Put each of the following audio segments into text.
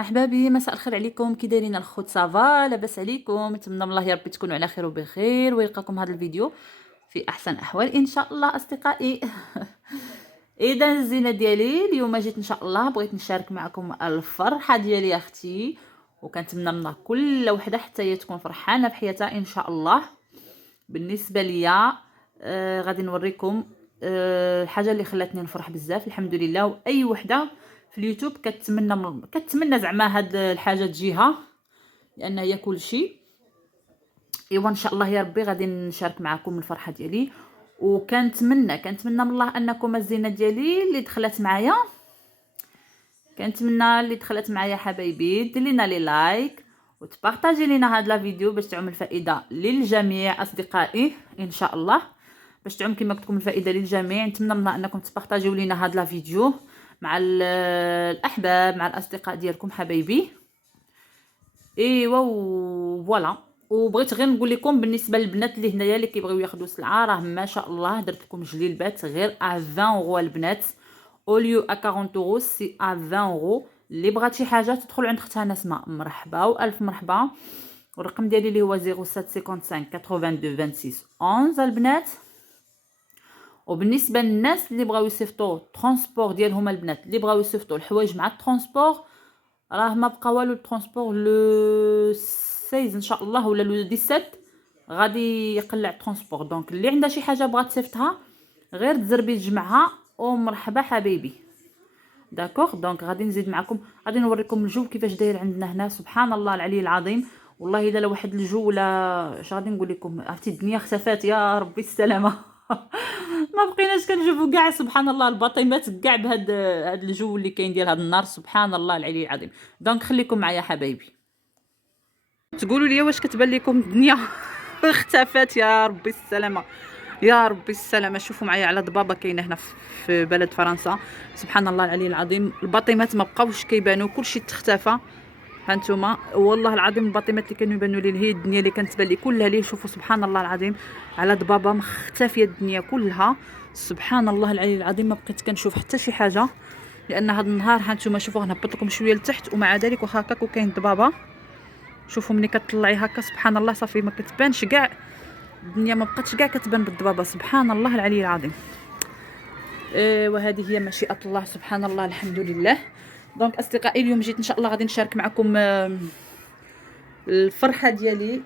احبابي مساء الخير عليكم، كي دايرين الخوت؟ صافا لاباس عليكم؟ نتمنى من الله يا ربي تكونوا على خير وبخير ويلقاكم هذا الفيديو في احسن احوال ان شاء الله اصدقائي. اذا الزينه ديالي اليوم جيت ان شاء الله بغيت نشارك معكم الفرحه ديالي يا اختي، وكنتمنى من كل وحده حتى هي تكون فرحانه بحياتها ان شاء الله. بالنسبه ليا غادي نوريكم الحاجه اللي خلاتني نفرح بزاف الحمد لله، واي وحده في اليوتيوب كتمنى زعما هاد الحاجه تجيها، لان هي كل شيء. ايوا ان شاء الله يا ربي غادي نشارك معكم الفرحه ديالي، كنتمنى من الله انكم الزينه ديالي اللي دخلت معايا، كنتمنى اللي دخلت معايا حبايبي دير لينا لي لايك وتبارطاجي لينا هاد لا فيديو باش تعم الفائده للجميع اصدقائي ان شاء الله، باش تعم كما قلت لكم الفائده للجميع. نتمنى من انكم تبارطاجيو لينا هاد لا فيديو مع الاحباب مع الاصدقاء ديالكم حبايبي. ايوا فوالا، وبغيت غير نقول لكم بالنسبه للبنات اللي هنايا اللي كيبغيو ياخذوا سلعه، راه ما شاء الله درت لكم جليلبات غير 20 اورو البنات، اوليو 40 اورو سي 20 اورو. اللي بغات شي حاجه تدخل عند اختها نسمه، مرحبا والف مرحبا. والرقم ديالي اللي هو 0755 82 26 11 البنات. وبالنسبه للناس اللي بغاو يصيفطوا ترونسبور ديالهم البنات، اللي بغاو يصيفطوا الحوايج مع الترونسبور، راه ما بقى والو الترونسبور لو 16 ان شاء الله ولا لو 17 غادي يقلع الترونسبور. دونك اللي عندها شي حاجه بغات تصيفطها غير تزربي تجمعها ومرحبا حبيبي. داكوغ، دونك غادي نزيد معكم، غادي نوريكم الجو كيفاش داير عندنا هنا. سبحان الله العلي العظيم، والله الا لو واحد الجو ولا اش غادي نقول لكم، عرفتي الدنيا اختفات يا ربي السلامه. ما بقيناش كنشوفوا كاع سبحان الله الباطيمات كاع بهاد الجو اللي كاين ديال هاد النهار، سبحان الله العلي العظيم. دونك خليكم معايا حبايبي، تقولوا لي واش كتبان لكم الدنيا اختفات؟ يا ربي السلامه يا ربي السلامه. شوفوا معايا على ضبابه كاينه هنا في بلد فرنسا، سبحان الله العلي العظيم. الباطيمات ما بقاوش كيبانوا، كلشي تختفى. هانتوما والله العظيم الباطيمات اللي كانوا يبانوا لي هي الدنيا اللي كانت تبان لي كلها ليه. شوفوا سبحان الله العظيم، على ضبابه مختفيه الدنيا كلها، سبحان الله العلي العظيم. ما بقيت كنشوف حتى شي حاجه، لان هذا النهار هانتوما شوفوا غنهبط لكم شويه لتحت، ومع ذلك واخا هكاك وكاين ضبابه. شوفوا ملي كتطلعي هكا سبحان الله صافي ما كتبانش كاع الدنيا، ما بقاتش كاع كتبان بالضبابه، سبحان الله العلي العظيم. وهذه هي مشيئه الله، سبحان الله الحمد لله. دونك اصدقائي اليوم جيت ان شاء الله غادي نشارك معكم الفرحه ديالي.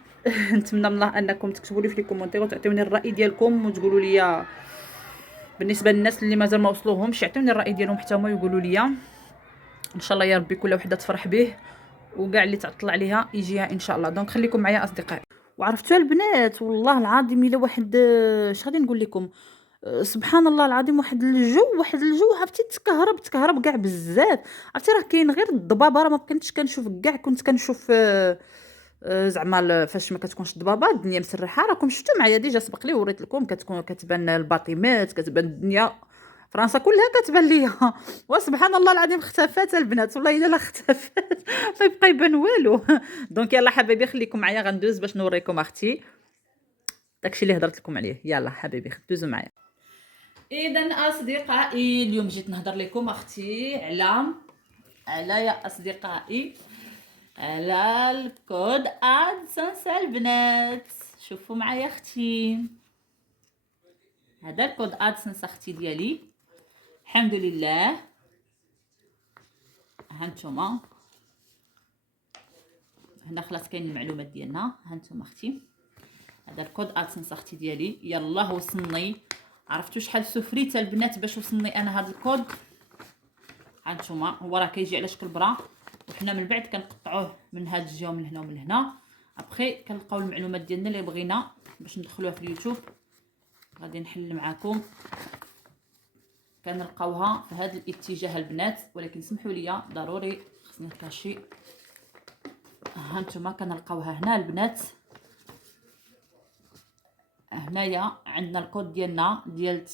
نتمنى من الله انكم تكتبوا لي في لي كومونتير وتعطيوني الراي ديالكم وتقولوا لي بالنسبه للناس اللي مازال ما وصلوهمش، يعطيوني الراي ديالهم حتى هما يقولوا لي ان شاء الله يا ربي كل وحده تفرح به، وكاع اللي تعطل عليها يجيها ان شاء الله. دونك خليكم معايا اصدقائي. وعرفتوا البنات والله العظيم الا واحد اش غادي نقول لكم، سبحان الله العظيم واحد الجو عرفتي تكهرب كاع بزاف. عرفتي راه كاين غير الضبابه، راه ما كنتش كنشوف كاع، كنت كنشوف زعما فاش ما كتكونش الضبابه الدنيا مسرحه. راكم شفتوا معايا ديجا سبق لي وريت لكم، كتكون كتبان الباطيمات، كتبان الدنيا فرنسا كلها كتبان ليا. وسبحان الله العظيم اختفات البنات، والله الا لا اختفات ما يبقى يبان والو. دونك يلا حبايبي خليكم معايا غندوز باش نوريكم اختي داكشي اللي هضرت لكم عليه. يلا حبايبي دوزوا معايا. اذا اصدقائي اليوم جيت نهضر لكم اختي على يا اصدقائي على الكود ادسنس البنات. شوفوا معايا اختي، هذا الكود ادسنس اختي ديالي الحمد لله. هانتوما هنا خلاص كاين المعلومات ديالنا، هانتوما اختي هذا الكود ادسنس اختي ديالي. يلا وصلني، عرفتوا شحال سفريت البنات باش وصلني انا هذا الكود. هانتوما هو راه كيجي على شكل برا، وحنا من بعد كنقطعوه من هاد الجهه ومن هنا ومن هنا. ابخي كنلقاو المعلومات ديالنا اللي بغينا باش ندخلوها في اليوتيوب. غادي نحل معكم، كنلقاوها في هذا الاتجاه البنات، ولكن سمحوا لي ضروري خصني كاشي. هانتوما كنلقاوها هنا البنات، هنايا عندنا الكود ديالنا ديال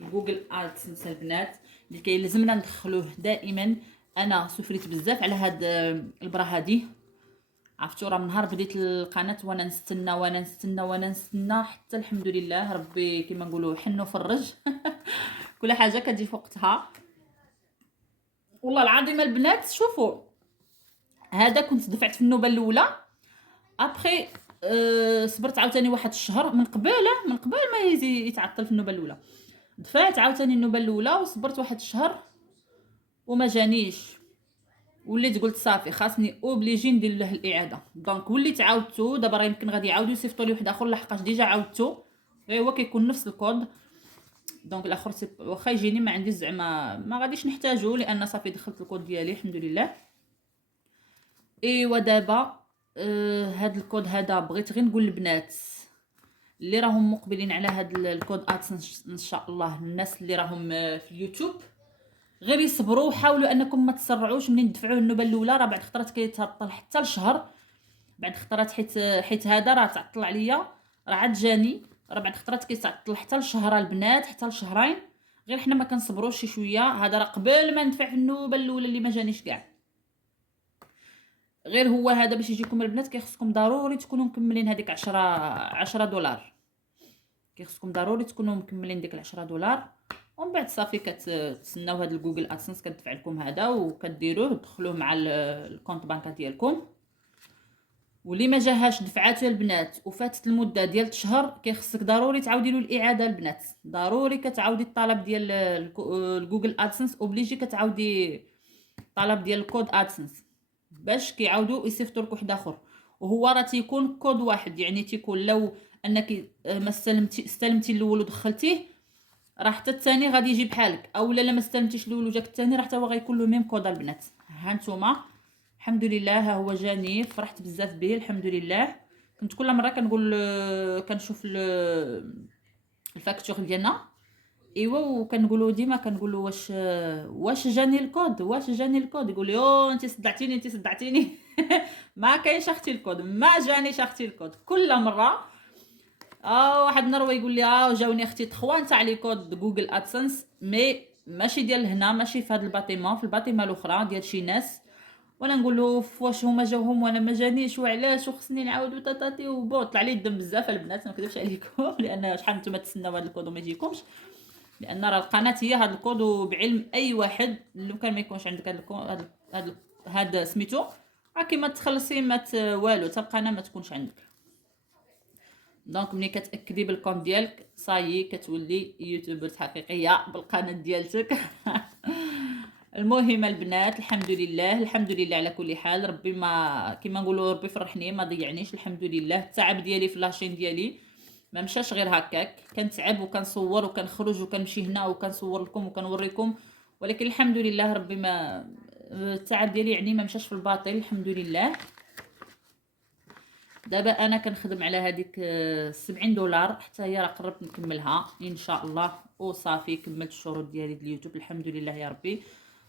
جوجل ادسنس البنات اللي كيلزمنا ندخلوه دائما. انا سفريت بزاف على هاد البرا هادي، عرفتوا راه من نهار بديت القناه وانا نستنى حتى الحمد لله ربي كما نقولوا حنو فرج. كل حاجه كتجي في وقتها والله العظيم البنات. شوفوا هذا كنت دفعت في النوبه الاولى. ابخي صبرت عاوتاني واحد الشهر من قبل ما يتعطل في النوبه الاولى. دفعت عاوتاني النوبه الاولى وصبرت واحد الشهر وما جانيش. وليت قلت صافي خاصني اوبليجي ندير له الاعاده. دونك وليت عاودتو دابا راه يمكن غادي يعاودوا يصيفطوا لي واحد اخر لحقاش ديجا عاودتو، غير هو كيكون نفس الكود. دونك الاخر واخا يجيني ما عندي زعما ما غاديش نحتاجو لان صافي دخلت الكود ديالي الحمد لله. ايوا دابا هاد الكود هذا بغيت غير نقول البنات اللي راهم مقبلين على هاد الكود ادسنس ان شاء الله، الناس اللي راهم في اليوتيوب غير يصبروا وحاولوا انكم ما تسرعوش. منين تدفعوه النوبه الاولى راه بعد خطرات كيتعطل حتى لشهر، بعد خطرات حيت هذا راه تعطل عليا، راه عاد جاني، راه بعد خطرات كيتعطل حتى لشهر البنات، حتى لشهرين. غير حنا ما كنصبروش شي شويه. هذا راه قبل ما ندفع في النوبه الاولى اللي ما جانيش كاع. غير هو هذا باش يجيكم البنات كيخصكم ضروري تكونوا مكملين هذيك 10 دولار، كيخصكم ضروري تكونوا مكملين ديك 10 دولار. ومن بعد صافي كتسناو هذا الجوجل ادسنس كتدفع لكم هذا وكديروه تدخلوه مع الكونت بانكا ديالكم. واللي ما جاهاش دفعاتو البنات وفاتت المده ديال شهر كيخصك ضروري تعاودي له الاعاده البنات. ضروري كتعاودي الطلب ديال الجوجل ادسنس، اوبليجي كتعاودي الطلب ديال الكود ادسنس باش كيعاودوا يصيفطوا لك واحد اخر. وهو راه تيكون كود واحد، يعني تيكون لو انك ما استلمتي الاول ودخلتيه راه حتى الثاني غادي يجي بحالك، اولا لا ما استلمتيش الاول وجاك الثاني راه حتى هو غيكون له ميم كود البنات. ها نتوما الحمد لله ها هو جاني، فرحت بزاف به الحمد لله. كنت كل مره كنقول كنشوف الفاكتور ديالنا ايوا وكنقولوا ديما كنقولوا واش جاني الكود، واش جاني الكود، يقول لي او انت صدعتيني انت صدعتيني. ما كاينش اختي الكود، ما جانيش اختي الكود كل مره. واحد النهار يقول لي جاوني اختي 3 تاع لي كود جوجل ادسنس، مي ماشي ديال هنا، ماشي في هذا الباتيمون، في الباتيمون الاخرى ديال شي ناس. وانا نقول له واش هما جاوهم وانا ما جانيش وعلاش وخصني نعاود وطاطاتي وبون. طلع لي الدم بزاف البنات ما نكذبش عليكم. لان شحال نتوما تسناو هذا الكود وما يجيكمش، لان راه القناه هي هذا الكود. وبعلم اي واحد لو كان ما يكونش عندك هذا الكود هذا سميتو راه كيما تخلصي ما والو حتى القناه ما تكونش عندك. دونك ملي كتاكدي بالكونت ديالك صايي كتولي يوتيوبر حقيقيه بالقناه ديالتك. المهم البنات الحمد لله الحمد لله على كل حال. ربي ما كيما نقولوا ربي فرحني ما ضيعنيش الحمد لله. التعب ديالي في لاشين ديالي ما مشاش غير هكاك، كنتعب وكنصور وكنخرج وكنمشي هنا وكنصور لكم وكنوريكم، ولكن الحمد لله ربي ما التعب ديالي يعني ما مشاش في الباطل الحمد لله. دابا انا كنخدم على هذيك 70 دولار حتى هي راه قربت نكملها ان شاء الله وصافي كملت الشروط ديالي ديال اليوتيوب الحمد لله يا ربي.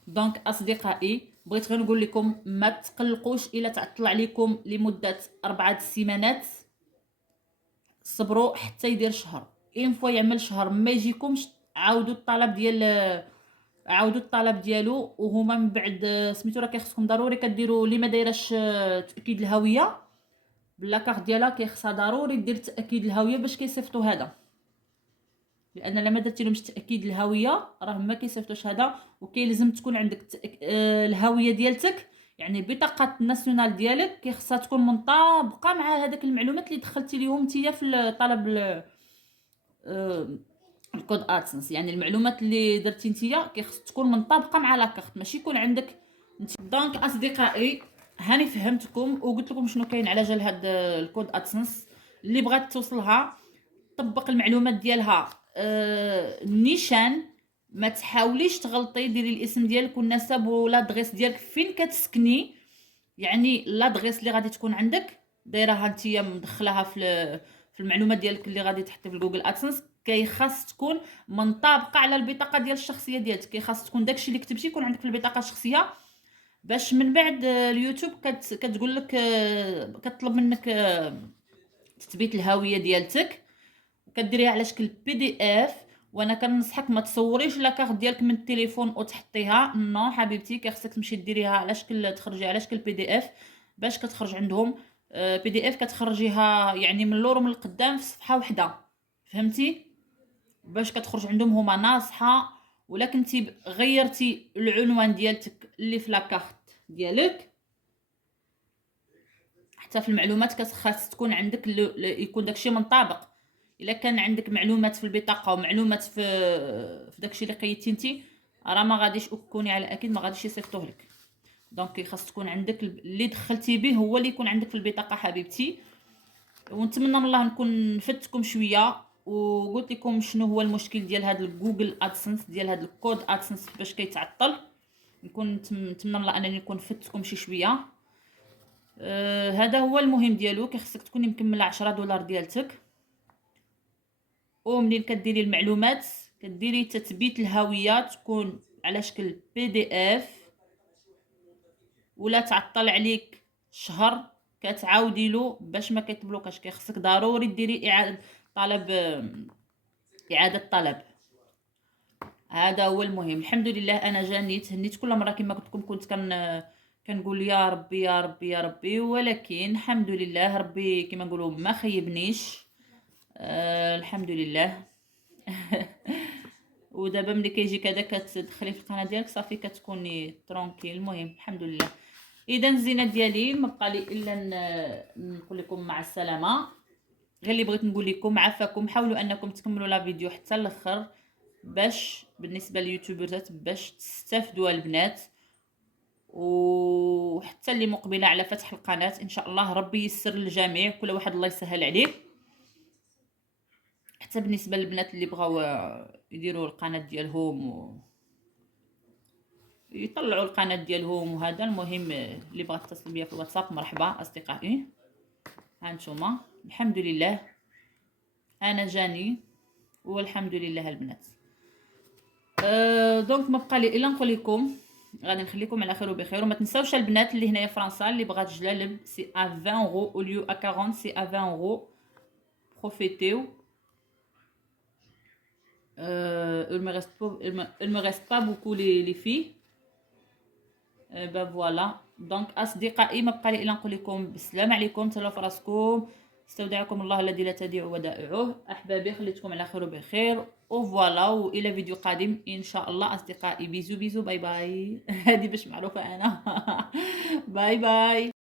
دونك اصدقائي بغيت غير نقول لكم ما تقلقوش الا تعطل عليكم لمده 4 سيمانات، صبروا حتى يدير شهر. اين فوا يعمل شهر ما يجيكمش عاودوا الطلب ديالو. وهما من بعد سميتو راه كيخصكم ضروري كديروا اللي ما دايراش تاكيد الهويه بلا كارت ديالها كيخصها ضروري دير تاكيد الهويه باش كيصيفطوا هذا، لان لما درتي لهمش تاكيد الهويه راه ما كيصيفطوش هذا. وكيلزم تكون عندك الهويه ديالتك، يعني بطاقه الناسيونال ديالك كيخصها تكون منطبقه مع هذاك المعلومات اللي دخلتي ليهم نتيا في الطلب الكود ادسنس. يعني المعلومات اللي درتي نتيا كيخص تكون منطبقه مع لاكارت، ماشي يكون عندك دونك اصدقائي هاني فهمتكم وقلت لكم شنو كاين على جال هاد الكود ادسنس. اللي بغات توصلها طبق المعلومات ديالها نيشان، ما تحاوليش تغلطي، ديري الاسم ديالك والنسب والادريس ديالك فين كتسكني. يعني لادريس اللي غادي تكون عندك دايرها نتيا مدخلاها في المعلومات ديالك اللي غادي تحطي في جوجل ادسنس كيخاص تكون منطبقه على البطاقه ديال الشخصيه ديالك. كيخاص تكون داكشي اللي كتبتي يكون عندك في البطاقه الشخصيه، باش من بعد اليوتيوب كتقول لك كتطلب منك تثبيت الهويه ديالتك وكديريها على شكل بي دي اف. وانا كنصحك ما تصوريش لاكارت ديالك من التليفون وتحطيها، نو حبيبتي كيخصك تمشي ديريها على شكل تخرجي على شكل بي دي اف باش كتخرج عندهم بي دي اف كتخرجيها يعني من اللور ومن القدام في صفحه واحده، فهمتي؟ باش كتخرج عندهم هما ناصحه. ولا كنتي غيرتي العنوان ديالتك اللي في لاكارت ديالك حتى في المعلومات خاص تكون عندك يكون داكشي منطبق. الا كان عندك معلومات في البطاقه ومعلومات في داكشي اللي قيدتي نتي، راه ما غاديش كوني على اكيد ما غاديش يصيفطوه لك. دونك خاص تكون عندك اللي دخلتي به هو اللي يكون عندك في البطاقه حبيبتي. ونتمنى من الله نكون فدتكم شويه وقلت لكم شنو هو المشكل ديال هذا الجوجل ادسنس، ديال هذا الكود ادسنس باش كيتعطل. نتمنى من الله انني نكون فدتكم شي شويه. هذا هو المهم ديالو. خصك تكوني مكمله 10 دولار ديالتك، ومنين كديري المعلومات كديري تثبيت الهويه تكون على شكل PDF، ولا تعطل عليك شهر كتعاودي له باش ما كيتبلوكاش. خصك ضروري ديري اعاده طلب. هذا هو المهم. الحمد لله انا جاني تهنيت كل مره كما قلت لكم، كنت كنقول يا ربي يا ربي يا ربي، ولكن الحمد لله ربي كما نقولوا ما خيبنيش. الحمد لله. ودابا ملي كيجيك هذا كتدخلي في القناه ديالك صافي كتكوني ترونكيل. المهم الحمد لله. اذا الزينات ديالي ما بقى لي الا نقول لكم مع السلامه. غير اللي بغيت نقول لكم عافاكم، حاولوا انكم تكملوا لا فيديو حتى الاخر باش بالنسبه لليوتيوبرات باش تستافدوا البنات، وحتى اللي مقبله على فتح القناه ان شاء الله ربي ييسر للجميع، كل واحد الله يسهل عليه. حتى بالنسبه للبنات اللي بغاو يديروا القناه ديالهم يطلعوا القناه ديالهم وهذا. المهم اللي بغى يتصل بيا في الواتساب مرحبا اصدقائي. ها نتوما الحمد لله انا جاني والحمد لله البنات. دونك ما بقى لي الا نقول لكم غادي نخليكم على خير وبخير. وما تنساوش البنات اللي هنايا فرنسا اللي بغات جلالب سي ا 20 اورو او ليو ا 40 سي ا 20 اورو. بروفيتيو. il me reste pas beaucoup les filles. فوالا. دونك اصدقائي ما بقى لي الا نقول لكم بالسلام عليكم، تهلاو في راسكم، استودعكم الله الذي لا تضيع ودائعه. احبابي خليتكم على خير وبخير، وفوالا والى فيديو قادم ان شاء الله اصدقائي. بيزو بيزو باي باي. هذه باش معروفه انا. باي باي.